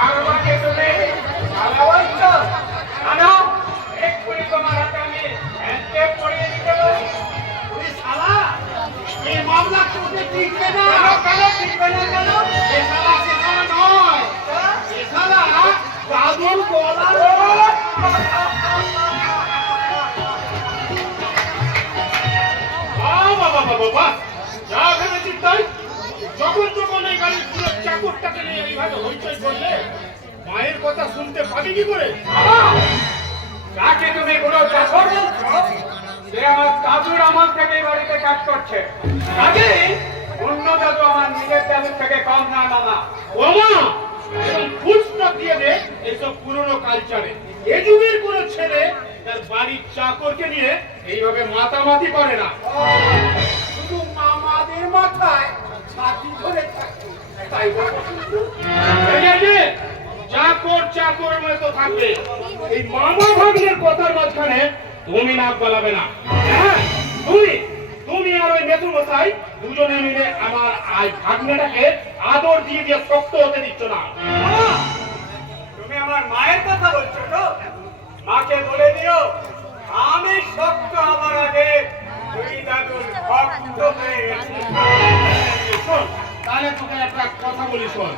আর আমাকে তুমি ভালো বলছো? আনো এক্ষুনি তোমার হাতে আমি হ্যান্ডটেপ পরিয়ে দিতে পারি। ওরে শালা, এই মামলা তোকে টিকবে না। কেন টিকবে না কেন? সে শালা নয়, সে শালা দাদুর গলা। বাবা যা ভেবেছিস তাই। যখন তখন এই গাড়ির পুরো চাকরটাকে নিয়ে এইভাবে হইচই করলে মায়ের কথা শুনতে পাবি কি করে? যাকে তুমি কোনো চাকর বলছো, সে আমার দাদুর আমল থেকে এই বাড়িতে কাজ করছে। আগে অন্য দাদু আমার নিজের দাদুর থেকে কম না মামা। ওমা এবং ফুলস্টপ দিয়ে দে এইসব পুরনো কালচারে। এ যুগের কোনো ছেলে তার বাড়ির চাকরকে নিয়ে এইভাবে মাতামাতি করে না। শুধু মামাদের মাথায় ছাতি ধরে থাকে, তাই বলো শুধু। চাকর চাকরের মতো থাকবে। এই মামা ভাগ্নের কথার মাঝখানে তুমি নাক গলাবে না। হ্যাঁ তুমি আর ওই মেসু মশাই দুজনে মিলে আমার ভাগ্নেটাকে আদর দিয়ে দিয়ে শক্ত হতে দিচ্ছ না। তুমি আমার মায়ের কথা বলছো তো? মাকে বলে দিও আমি শক্ত হবার আগে দুই দাদুর ভক্ত হয়ে গেছি। শোন, তাহলে তোকে একটা কথা বলি, শোন।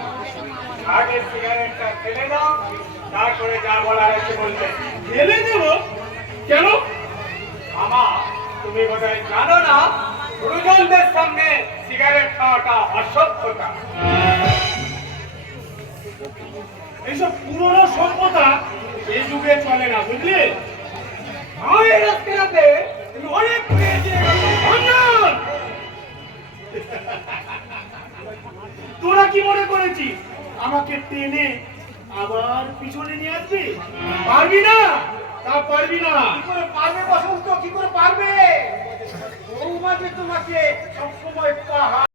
আগে সিগারেটটা ফেলে দাও, তারপরে যা বলার আছে বলবে। ফেলে দেব? কেন? মামা, তুমি বোধহয় জানো না গুরুজনদের সামনে সিগারেট খাওয়াটা অসভ্যতা। এইসব পুরনো সভ্যতা এই যুগে চলে না, বুঝলি? মায়ের রাস্তাতে তুমি অনেক পেয়েছি। তোরা কি মনে করেছিস আমাকে টেনে আবার পিছনে নিয়ে আসবি? পারবি না, তা পারবি না। কি করে পারবে বসন্ত, কি করে পারবে? বৌমা যে তোমাকে সবসময় পাহাড়